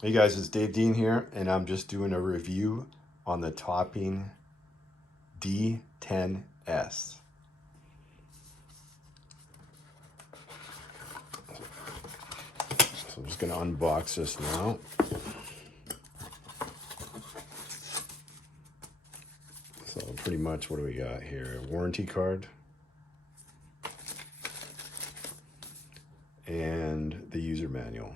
Hey guys, it's Dave Dean here, and I'm just doing a review on the Topping D10s. So I'm just going to unbox this now. So pretty much, what do we got here? A warranty card and the user manual.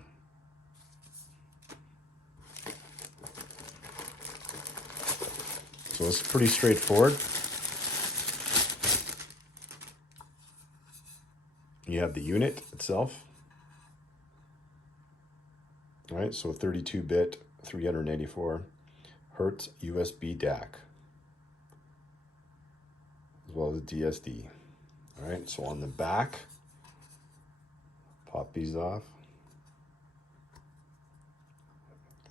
So it's pretty straightforward. You have the unit itself. All right, so 32-bit, 384 hertz USB DAC, as well as DSD. All right, so on the back, pop these off.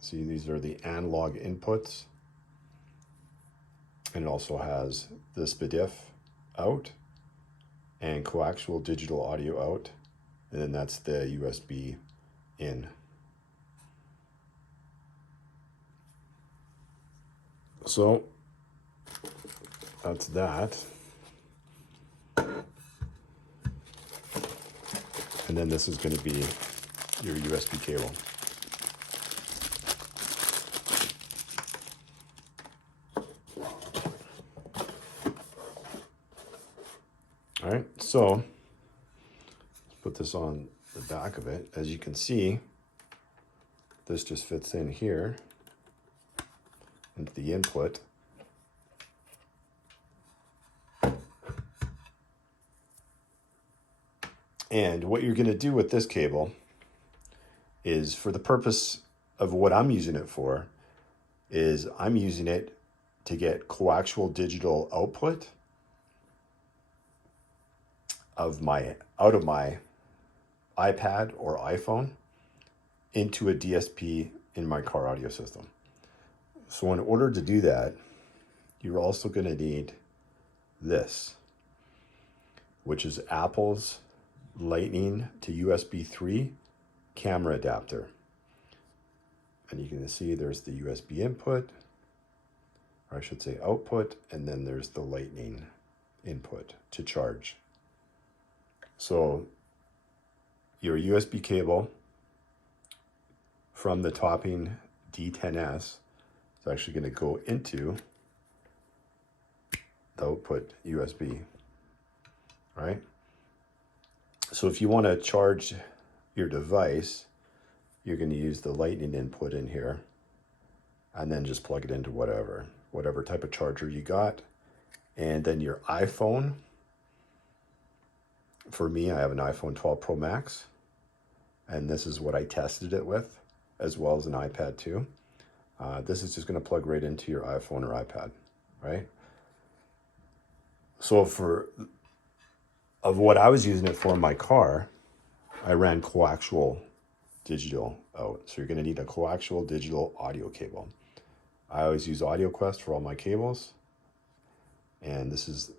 See, these are the analog inputs. And it also has the SPDIF out and coaxial digital audio out. And then that's the USB in. So that's that. And then this is going to be your USB cable. All right, so let's put this on the back of it. As you can see, this just fits in here into the input. And what you're going to do with this cable is, for the purpose of what I'm using it for, is I'm using it to get coaxial digital output out of my iPad or iPhone into a DSP in my car audio system. So in order to do that, you're also going to need this, which is Apple's Lightning to USB 3 camera adapter. And you can see there's the USB input, or I should say output, and then there's the Lightning input to charge. So your USB cable from the Topping D10s is actually going to go into the output USB, right? So if you want to charge your device, you're going to use the Lightning input in here and then just plug it into whatever type of charger you got. And then your iPhone, for me, I have an iPhone 12 Pro Max, and this is what I tested it with, as well as an iPad 2. This is just going to plug right into your iPhone or iPad, right? So of what I was using it for in my car, I ran coaxial digital out. So you're going to need a coaxial digital audio cable. I always use AudioQuest for all my cables, and this is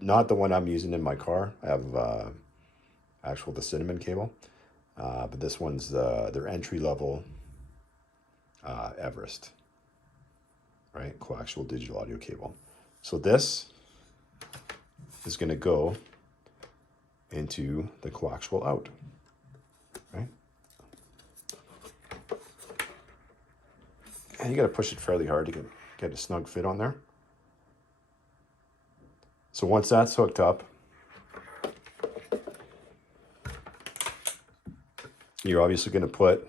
not the one I'm using in my car. I have the cinnamon cable, but this one's their entry-level Everest, right? Coaxial digital audio cable. So this is going to go into the coaxial out, right? And you got to push it fairly hard to get a snug fit on there. So once that's hooked up, you're obviously going to put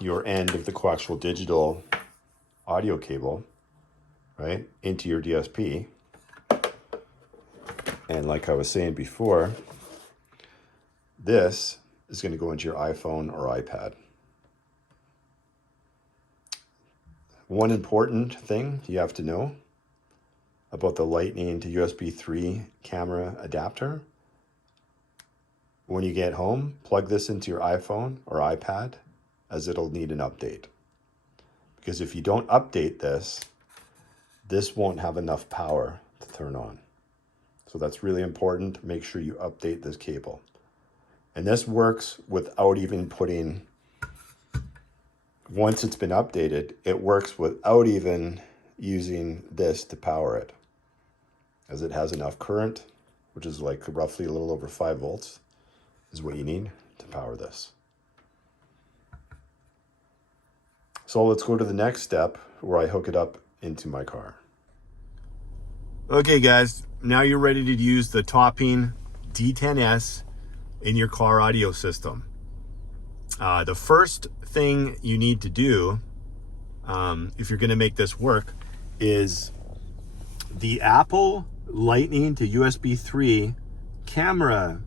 your end of the coaxial digital audio cable, right, into your DSP. And like I was saying before, this is going to go into your iPhone or iPad. One important thing you have to know about the Lightning to USB 3 camera adapter: when you get home, plug this into your iPhone or iPad, as it'll need an update. Because if you don't update this won't have enough power to turn on. So that's really important. Make sure you update this cable. And this works without even putting once it's been updated, it works without even using this to power it, as it has enough current, which is like roughly a little over 5 volts is what you need to power this. So let's go to the next step where I hook it up into my car. Okay guys, now you're ready to use the topping D10s in your car audio system. The first thing you need to do, if you're going to make this work, is the Apple Lightning to USB 3 camera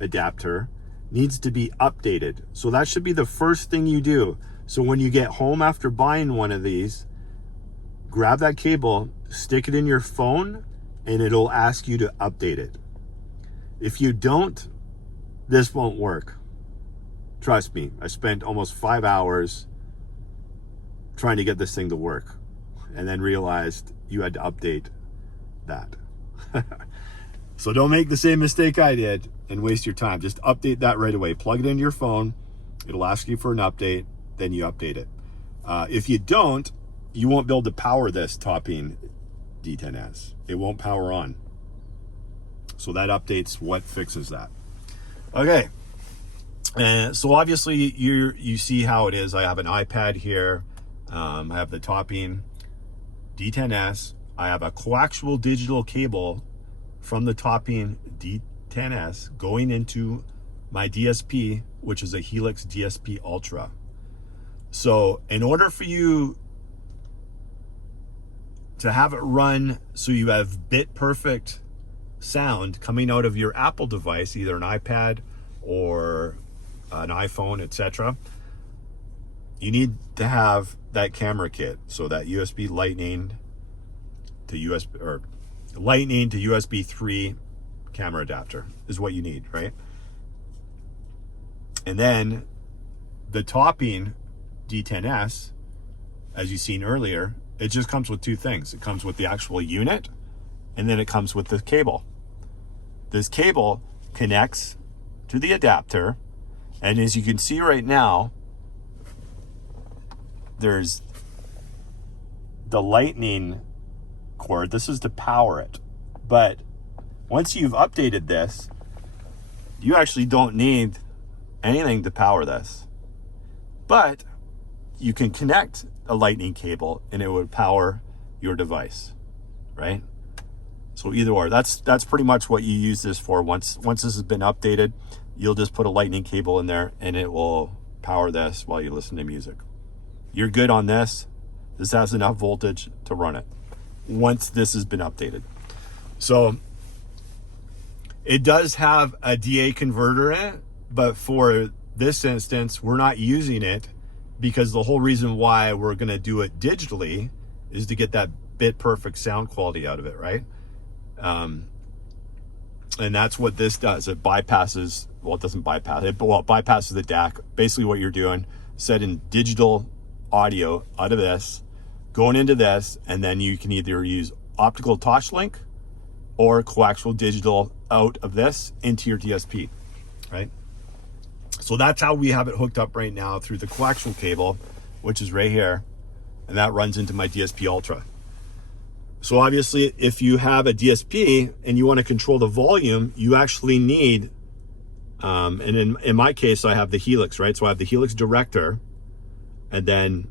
adapter needs to be updated. So that should be the first thing you do. So when you get home after buying one of these, grab that cable, stick it in your phone, and it'll ask you to update it. If you don't, this won't work. Trust me, I spent almost 5 hours trying to get this thing to work, and then realized you had to update that. So don't make the same mistake I did and waste your time. Just update that right away. Plug it into your phone. It'll ask you for an update, then you update it. If you don't, you won't be able to power this topping D10s. It won't power on. So that update's what fixes that. Okay. So obviously you see how it is. I have an iPad here. I have the topping D10s. I have a coaxial digital cable from the topping D10s going into my DSP, which is a Helix DSP Ultra. So in order for you to have it run so you have bit perfect sound coming out of your Apple device, either an iPad or an iPhone, etc., you need to have that camera kit. So that USB Lightning to USB 3 camera adapter is what you need, right? And then the topping D10s, as you've seen earlier, it just comes with two things. It comes with the actual unit, and then it comes with the cable. This cable connects to the adapter, and as you can see right now, there's the lightning cord. This is to power it. But once you've updated this, you actually don't need anything to power this. But you can connect a lightning cable and it would power your device, right? So either or, that's pretty much what you use this for. Once this has been updated, you'll just put a lightning cable in there and it will power this while you listen to music. You're good on this. This has enough voltage to run it once this has been updated. So it does have a DA converter in it, but for this instance, we're not using it because the whole reason why we're going to do it digitally is to get that bit perfect sound quality out of it, right? And that's what this does. It bypasses, well, it doesn't bypass it, but well, it bypasses the DAC. Basically what you're doing, setting digital audio out of this, going into this, and then you can either use optical Toslink or coaxial digital out of this into your DSP, right? So that's how we have it hooked up right now through the coaxial cable, which is right here, and that runs into my DSP Ultra. So obviously, if you have a DSP and you want to control the volume, you actually need, and in my case, I have the Helix, right? So I have the Helix Director, and then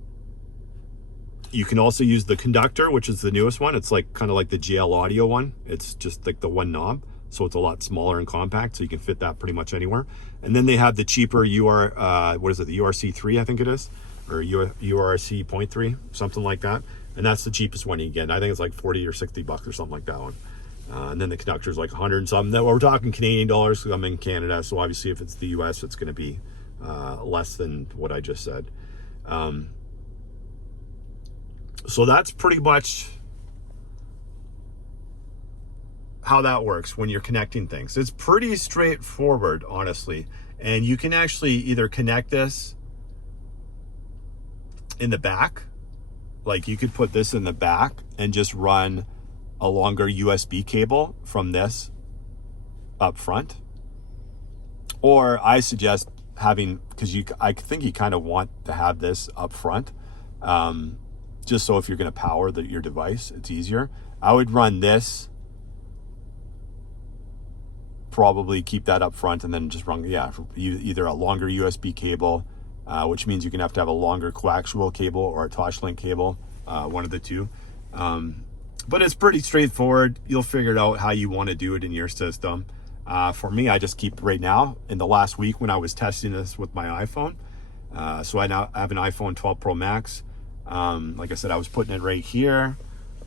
you can also use the Conductor, which is the newest one. It's like kind of like the GL Audio one. It's just like the one knob, so it's a lot smaller and compact, so you can fit that pretty much anywhere. And then they have the cheaper the URC3, I think it is, or URC.3, something like that. And that's the cheapest one you get. I think it's like 40 or 60 bucks or something like that one. And then the Conductor is like 100 and something. Then we're talking Canadian dollars because I'm in Canada. So obviously if it's the US, it's going to be less than what I just said. So that's pretty much how that works when you're connecting things. It's pretty straightforward, honestly. And you can actually either connect this in the back. Like you could put this in the back and just run a longer USB cable from this up front. Or I suggest having, because I think you kind of want to have this up front, just so if you're going to power your device, it's easier. I would run this, probably keep that up front, and then just run, either a longer USB cable, which means you're going to have a longer coaxial cable or a Toslink cable, one of the two. But it's pretty straightforward. You'll figure it out how you want to do it in your system. For me, I just keep right now, in the last week when I was testing this with my iPhone. So I now have an iPhone 12 Pro Max. Like I said, I was putting it right here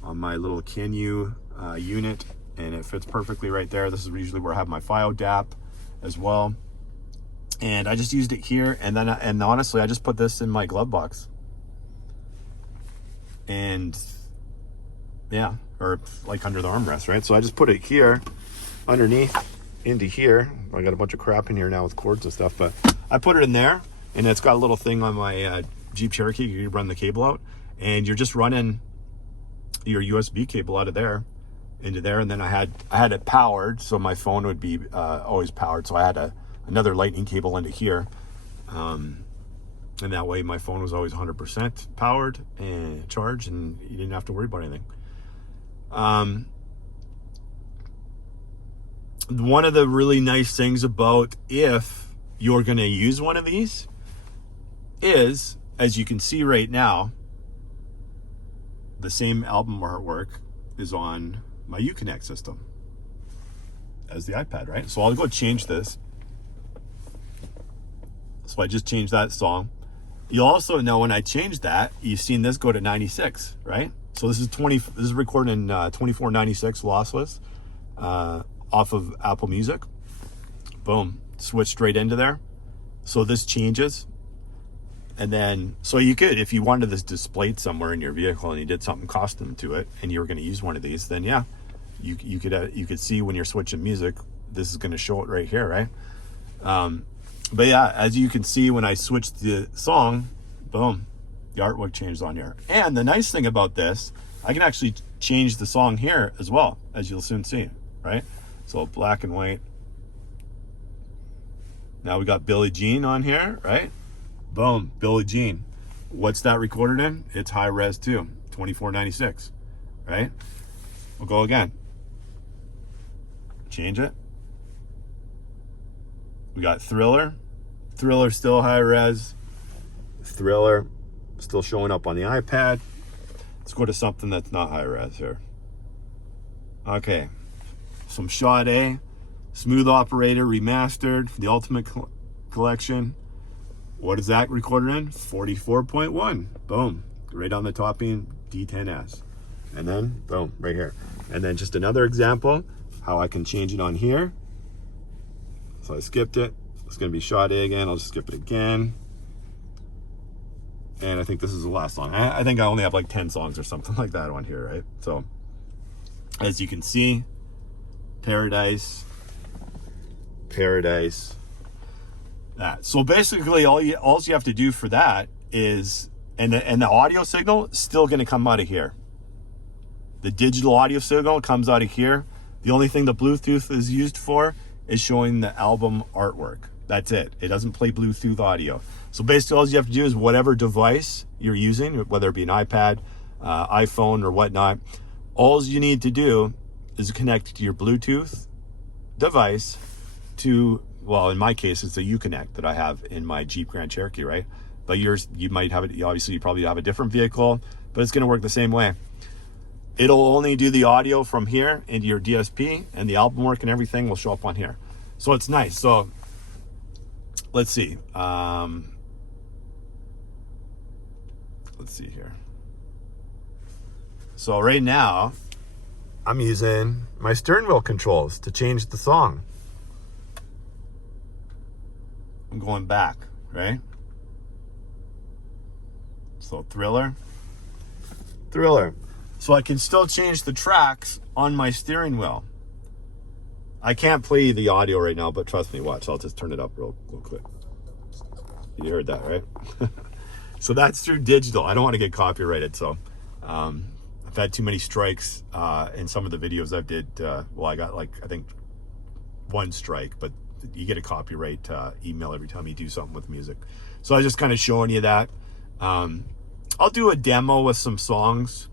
on my little Canu unit, and it fits perfectly right there. This is usually where I have my Fio DAP as well. And I just used it here, and then and honestly, I just put this in my glove box. And yeah, or like under the armrest, right? So I just put it here underneath into here. I got a bunch of crap in here now with cords and stuff, but I put it in there, and it's got a little thing on my Jeep Cherokee. You run the cable out, and you're just running your USB cable out of there into there. And then I had it powered, so my phone would be always powered. So I had another lightning cable into here, and that way my phone was always 100% powered and charged, and you didn't have to worry about anything. One of the really nice things about if you're going to use one of these is, as you can see right now, the same album artwork is on my Uconnect system as the iPad, right? So I'll go change this. So I just changed that song. You'll also know when I changed that, you've seen this go to 96, right? So this is recorded in 2496 lossless off of Apple Music. Boom, switched straight into there. So this changes. And then, so you could, if you wanted this displayed somewhere in your vehicle and you did something custom to it and you were going to use one of these, then yeah, you could see when you're switching music, this is going to show it right here, right? But yeah, as you can see, when I switched the song, boom, the artwork changed on here. And the nice thing about this, I can actually change the song here as well, as you'll soon see, right? So black and white. Now we got Billie Jean on here, right? Boom, Billie Jean. What's that recorded in? It's high res too, 2496, right? We'll go again. Change it. We got Thriller. Thriller still high res. Thriller still showing up on the iPad. Let's go to something that's not high res here. Okay, some Sade, Smooth Operator remastered for the Ultimate Collection. What is that recorded in? 44.1. Boom, right on the top being d10s. And then, boom, right here. And then just another example, how I can change it on here. So I skipped it. It's gonna be Sade again. I'll just skip it again. And I think this is the last song. I think I only have like 10 songs or something like that on here, right? So as you can see, Paradise, that. So basically all you have to do for that is, and the audio signal is still gonna come out of here. The digital audio signal comes out of here. The only thing the Bluetooth is used for is showing the album artwork. That's it. It doesn't play Bluetooth audio. So basically all you have to do is whatever device you're using, whether it be an iPad, iPhone or whatnot, all you need to do is connect to your Bluetooth device to, well, in my case, it's a Uconnect that I have in my Jeep Grand Cherokee, right? But yours, you might have it, obviously you probably have a different vehicle, but it's gonna work the same way. It'll only do the audio from here into your DSP, and the album work and everything will show up on here. So it's nice. So let's see. Let's see here. So right now, I'm using my steering wheel controls to change the song. I'm going back, right? So Thriller. So I can still change the tracks on my steering wheel. I can't play the audio right now, but trust me, watch. I'll just turn it up real quick. You heard that, right? So that's through digital. I don't want to get copyrighted, so I've had too many strikes in some of the videos I've did. Well, I got like, I think 1 strike, but you get a copyright email every time you do something with music. So I was just kind of showing you that. I'll do a demo with some songs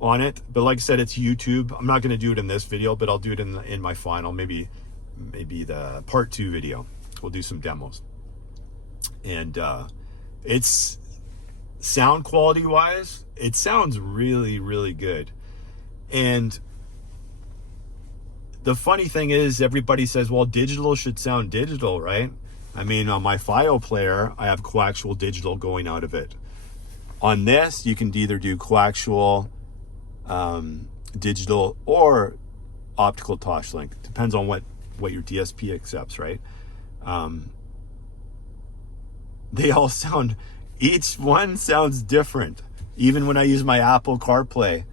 on it, but like I said, it's YouTube. I'm not going to do it in this video, but I'll do it in my final, maybe the part 2 video. We'll do some demos. And it's sound quality wise, it sounds really, really good. And the funny thing is, everybody says, well, digital should sound digital, right? I mean, on my file player, I have coaxial digital going out of it. On this, you can either do coaxial digital or optical Toslink. Depends on what your DSP accepts, right? They all sound, each one sounds different. Even when I use my Apple CarPlay,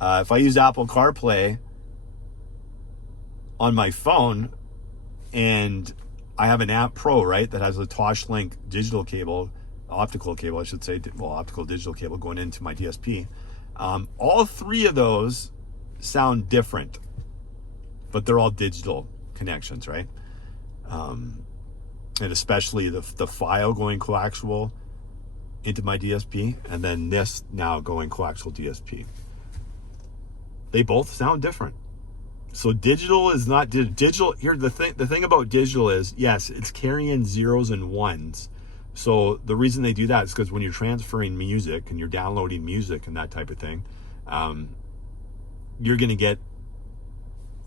if I use Apple CarPlay on my phone and I have an Amp Pro, right, that has a Toslink digital cable, optical cable, I should say, well, optical digital cable going into my DSP. All 3 of those sound different, but they're all digital connections, right? And especially the file going coaxial into my DSP, and then this now going coaxial DSP. They both sound different. So digital is not digital. Here, the thing about digital is, yes, it's carrying zeros and ones. So the reason they do that is because when you're transferring music and you're downloading music and that type of thing, you're gonna get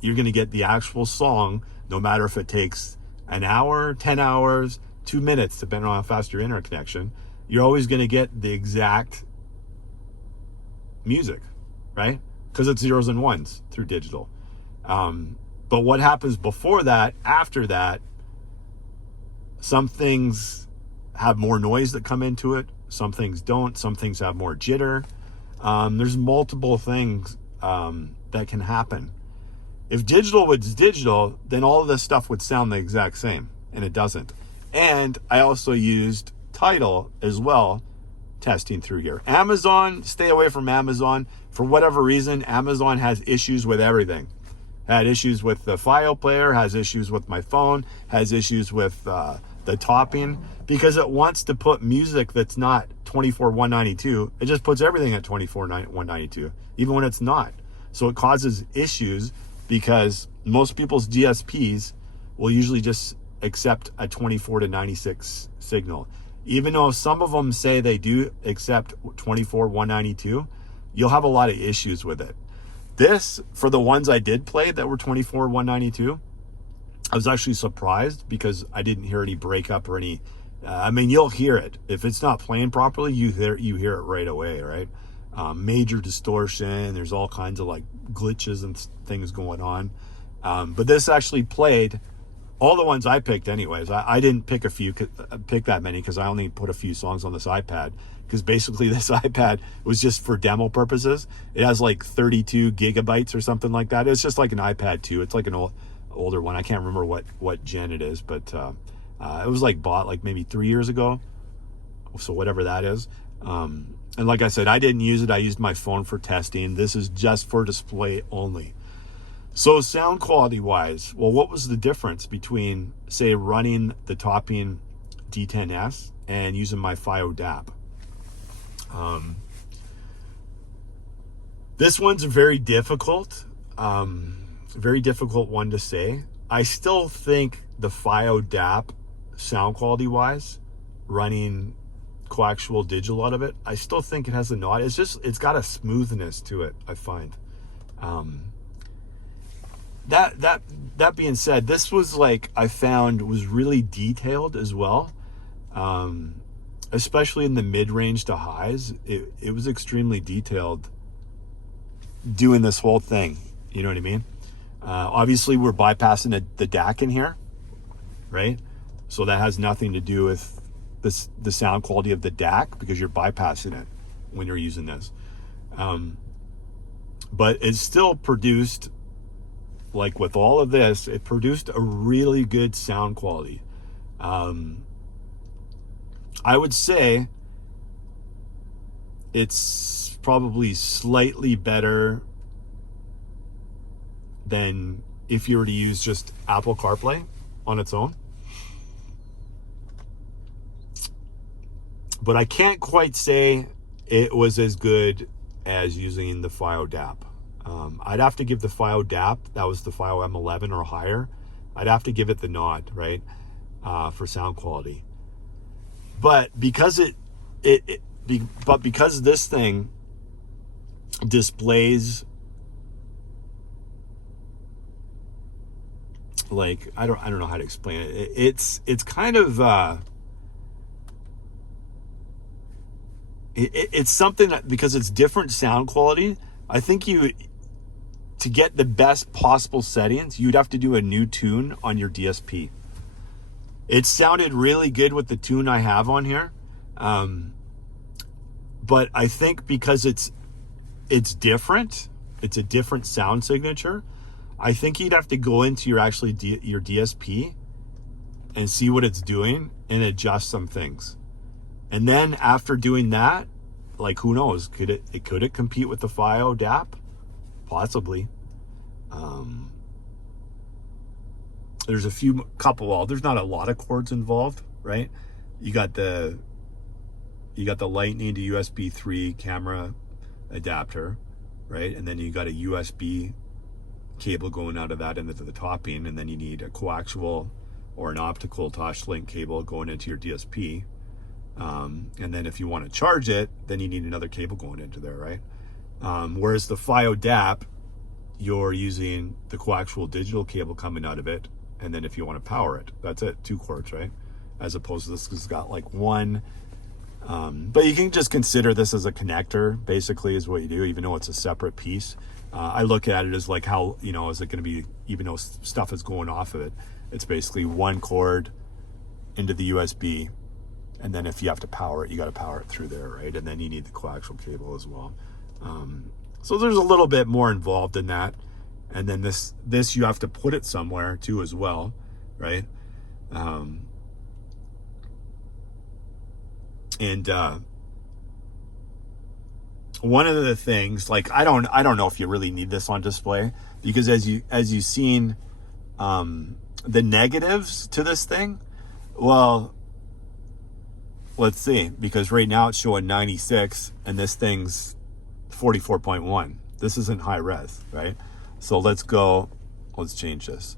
the actual song, no matter if it takes an hour, 10 hours, 2 minutes, depending on how fast your interconnection. You're always gonna get the exact music, right? Because it's zeros and ones through digital. But what happens before that, after that, some things have more noise that come into it, some things don't, some things have more jitter. There's multiple things that can happen. If digital was digital, then all of this stuff would sound the exact same, and it doesn't. And I also used Tidal as well, testing through here. Amazon, stay away from Amazon. For whatever reason, Amazon has issues with everything. Had issues with the file player, has issues with my phone, has issues with the topping, because it wants to put music that's not 24/192. It just puts everything at 24/192, even when it's not. So it causes issues because most people's DSPs will usually just accept a 24/96 signal. Even though some of them say they do accept 24/192, you'll have a lot of issues with it. This, for the ones I did play that were 24/192, I was actually surprised because I didn't hear any breakup or any, I mean, you'll hear it. If it's not playing properly, you hear it right away, right? Major distortion, there's all kinds of like glitches and things going on. But this actually played all the ones I picked anyways. I didn't pick that many because I only put a few songs on this iPad, because basically this iPad was just for demo purposes. It has like 32 gigabytes or something like that. It's just like an iPad 2. It's like an older one. I can't remember what gen it is, but it was like bought like maybe 3 years ago, so whatever that is. And like I said, I didn't use it. I used my phone for testing. This is just for display only. So sound quality wise, well, what was the difference between, say, running the topping d10s and using my FiO DAP? This one's very difficult one to say. I still think the FiO DAP, sound quality wise, running coaxial digital out of it, I still think it has a nod. It's got a smoothness to it, I find. That being said, this was like, I found was really detailed as well. Especially in the mid-range to highs, it was extremely detailed doing this whole thing. You know what I mean? Obviously, we're bypassing the DAC in here, right? So that has nothing to do with the sound quality of the DAC, because you're bypassing it when you're using this. But it still produced, like with all of this, it produced a really good sound quality. I would say it's probably slightly better than if you were to use just Apple CarPlay on its own. But I can't quite say it was as good as using the FiO DAP. I'd have to give the FiO DAP, that was the FiO M11 or higher, I'd have to give it the nod, right, for sound quality. But because because this thing displays, like, I don't know how to explain it. It's kind of it's something that, because it's different sound quality, I think to get the best possible settings, you'd have to do a new tune on your DSP. It sounded really good with the tune I have on here, but I think because it's different, it's a different sound signature, I think you'd have to go into your your DSP and see what it's doing and adjust some things. And then after doing that, like, who knows, could it compete with the FiO DAP? Possibly. There's there's not a lot of cords involved, right? You got the Lightning to USB 3 camera adapter, right? And then you got a USB cable going out of that into the topping, and then you need a coaxial or an optical Toslink cable going into your DSP. And then if you want to charge it, then you need another cable going into there, right? Whereas the FiO DAP, you're using the coaxial digital cable coming out of it, and then if you want to power it, that's it, 2 cords, right? As opposed to this has got like one. But you can just consider this as a connector, basically, is what you do, even though it's a separate piece. I look at it as like, how, is it going to be, even though stuff is going off of it, it's basically one cord into the USB, and then if you have to power it, you got to power it through there, right? And then you need the coaxial cable as well. So there's a little bit more involved in that. And then this you have to put it somewhere too as well, right? One of the things, like, I don't know if you really need this on display, because as you've seen, the negatives to this thing, well, let's see, because right now it's showing 96 and this thing's 44.1. This isn't high res, right? So let's change this.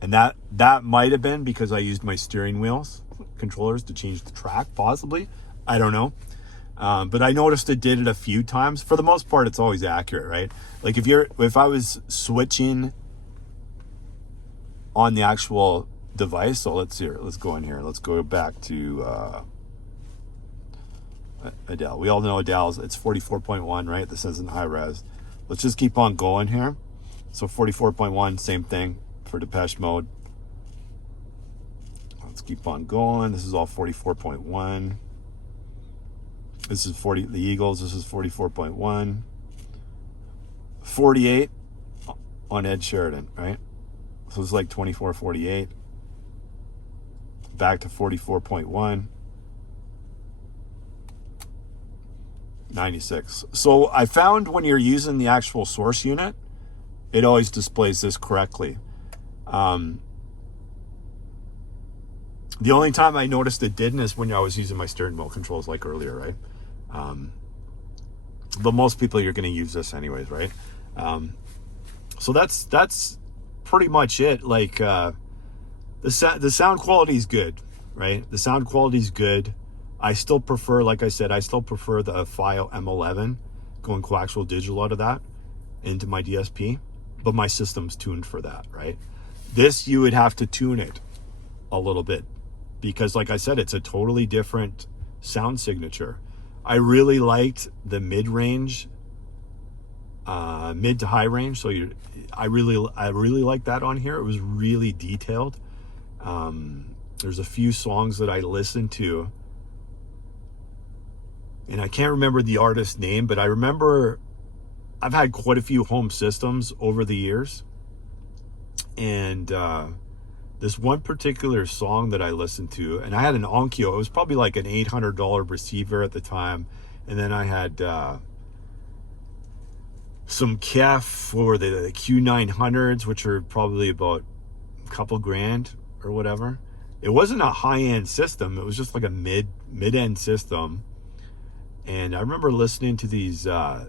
And that might have been because I used my steering wheels controllers to change the track, possibly. I don't know. But I noticed it did it a few times. For the most part, it's always accurate, right? Like if I was switching on the actual device, so let's go in here. Let's go back to Adele. We all know Adele's, it's 44.1, right? This isn't high res. Let's just keep on going here. So 44.1, same thing for Depeche Mode. Let's keep on going. This is all 44.1. This is the Eagles. This is 44.1. 48 on Ed Sheridan, right? So it's like 24, 48. Back to 44.1. 96. So I found when you're using the actual source unit, it always displays this correctly. The only time I noticed it didn't is when I was using my steering wheel controls, like earlier, right? But most people, you're going to use this anyways, right? So that's pretty much it. Like, the sound quality is good, right? The sound quality is good. I still prefer, like I said, the FiO M11, going coaxial digital out of that into my DSP, but my system's tuned for that, right? This, you would have to tune it a little bit, because like I said, it's a totally different sound signature. I really liked the mid-range, mid to high range. So I really like that on here. It was really detailed. There's a few songs that I listened to, and I can't remember the artist's name, but I remember I've had quite a few home systems over the years, and this one particular song that I listened to, and I had an Onkyo. It was probably like an $800 receiver at the time, and then I had some KEF for the Q900s, which are probably about couple grand or whatever. It wasn't a high-end system. It was just like a mid-end system. And I remember listening to these or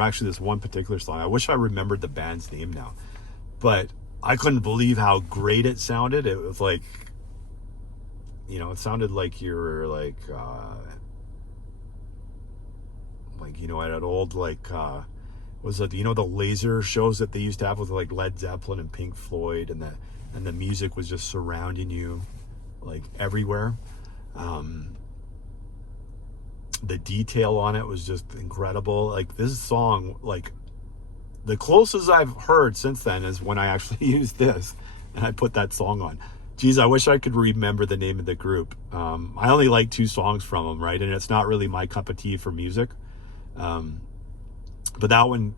actually this one particular song. I wish I remembered the band's name now, but I couldn't believe how great it sounded. It was like, you know, it sounded like you were like you know, at an old was it, you know, the laser shows that they used to have with like Led Zeppelin and Pink Floyd, and the music was just surrounding you like everywhere. The detail on it was just incredible. Like this song, like the closest I've heard since then is when I actually used this and I put that song on. Geez, I wish I could remember the name of the group. I only like 2 songs from them, right? And it's not really my cup of tea for music. But that one,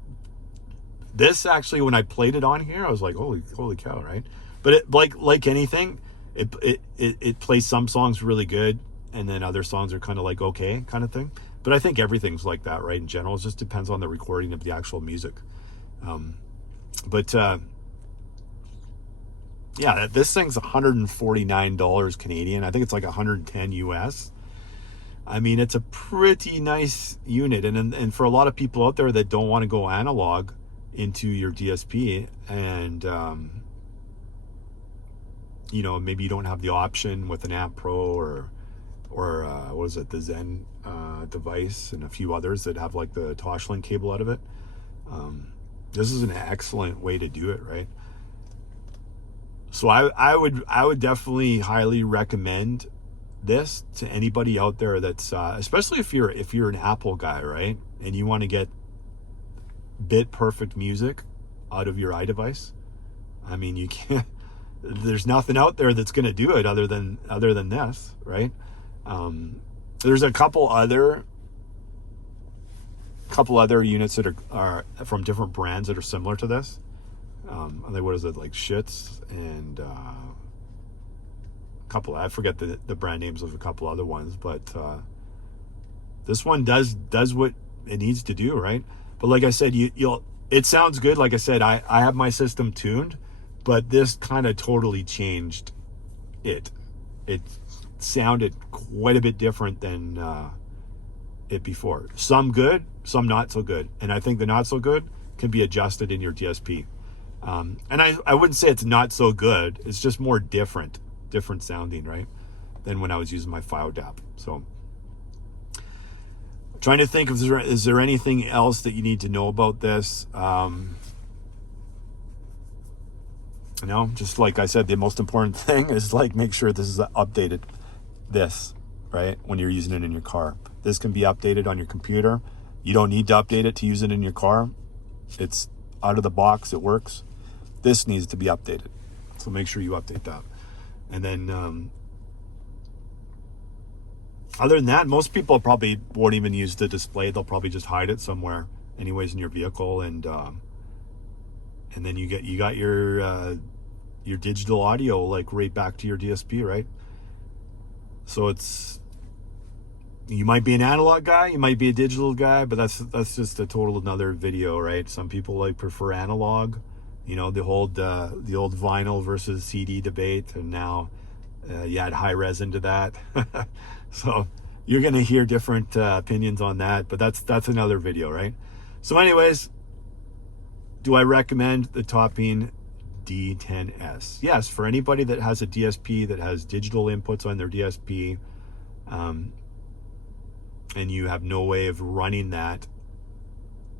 this actually, when I played it on here, I was like, holy cow, right? But it, like anything, it plays some songs really good, and then other songs are kind of like okay kind of thing. But I think everything's like that, right? In general, it just depends on the recording of the actual music. Yeah, this thing's $149 Canadian. I think it's like 110 US. I mean, it's a pretty nice unit, and for a lot of people out there that don't want to go analog into your DSP, and you know, maybe you don't have the option with an Amp Pro or what is it, the Zen device, and a few others that have like the Toslink cable out of it. This is an excellent way to do it, right? So I would definitely highly recommend this to anybody out there that's especially if you're an Apple guy, right, and you want to get bit perfect music out of your iDevice. I mean, you can't, there's nothing out there that's going to do it other than this, right? There's a couple other units that are from different brands that are similar to this. I think, what is it, like Shits and couple, I forget the brand names of a couple other ones, but this one does what it needs to do, right? But like I said, it sounds good. Like I said, I have my system tuned, but this kind of totally changed it. It sounded quite a bit different than it before. Some good, some not so good, and I think the not so good can be adjusted in your DSP. And I wouldn't say it's not so good. It's just more different sounding, right, than when I was using my file DAP. So trying to think if is there anything else that you need to know about this. You know, just like I said, the most important thing is like make sure this is updated, right, when you're using it in your car. This can be updated on your computer. You don't need to update it to use it in your car. It's out of the box, it works. This needs to be updated, so make sure you update that. And then other than that, most people probably won't even use the display. They'll probably just hide it somewhere anyways in your vehicle, and then you got your digital audio like right back to your DSP, right? So you might be an analog guy, you might be a digital guy, but that's just a total another video, right? Some people like prefer analog, you know, the old vinyl versus CD debate, and now you add high res into that. So you're gonna hear different opinions on that, but that's another video, right? So anyways, do I recommend the Topping D10s? Yes, for anybody that has a DSP that has digital inputs on their DSP, and you have no way of running that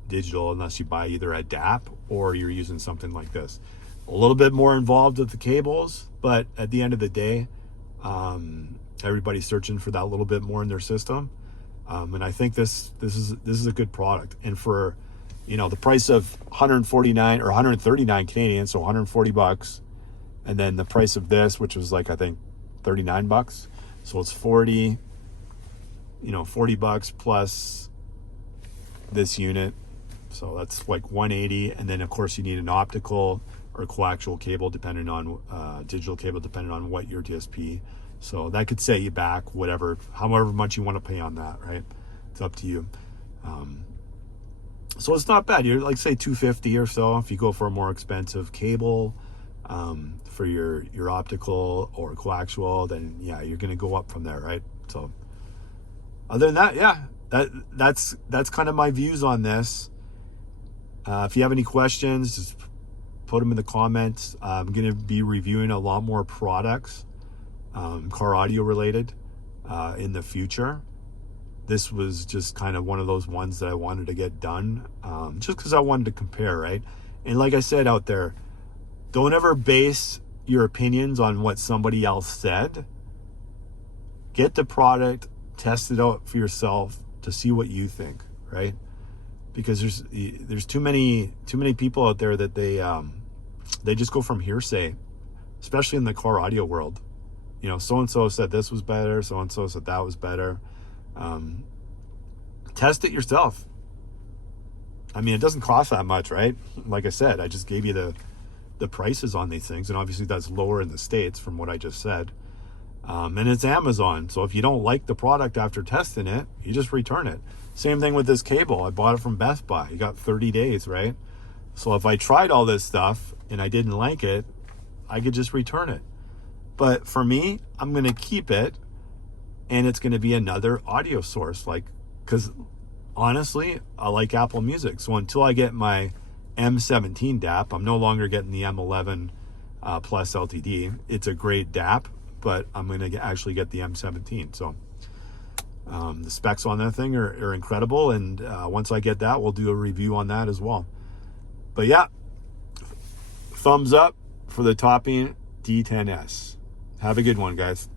digital unless you buy either a DAP or you're using something like this. A little bit more involved with the cables, but at the end of the day, everybody's searching for that little bit more in their system. And I think this is a good product. And for, you know, the price of 149 or 139 Canadian, so 140 bucks, and then the price of this, which was like, I think 39 bucks. So it's 40 bucks plus this unit. So that's like 180. And then of course you need an optical or coaxial cable, depending on digital cable, depending on what your DSP. So that could set you back, however much you want to pay on that, right? It's up to you. So it's not bad. You're like, say, $250 or so if you go for a more expensive cable. for your optical or coaxial, then yeah, you're going to go up from there, right? So other than that, yeah, that's kind of my views on this. If you have any questions, just put them in the comments. I'm going to be reviewing a lot more products, car audio related, in the future. This was just kind of one of those ones that I wanted to get done, just because I wanted to compare, right? And like I said out there, don't ever base your opinions on what somebody else said. Get the product, test it out for yourself to see what you think, right? Because there's too many people out there that they just go from hearsay, especially in the car audio world. You know, so and so said this was better, so and so said that was better. Test it yourself. I mean, it doesn't cost that much, right? Like I said, I just gave you the prices on these things, and obviously that's lower in the States from what I just said. And it's Amazon, so if you don't like the product after testing it, you just return it. Same thing with this cable. I bought it from Best Buy. You got 30 days, right? So if I tried all this stuff and I didn't like it, I could just return it. But for me, I'm going to keep it, and it's going to be another audio source, because honestly, I like Apple Music. So until I get my M17 DAP, I'm no longer getting the M11 Plus LTD. It's a great DAP, but I'm going to actually get the M17. So the specs on that thing are incredible, and once I get that, we'll do a review on that as well. But yeah, thumbs up for the Topping D10s. Have a good one, guys.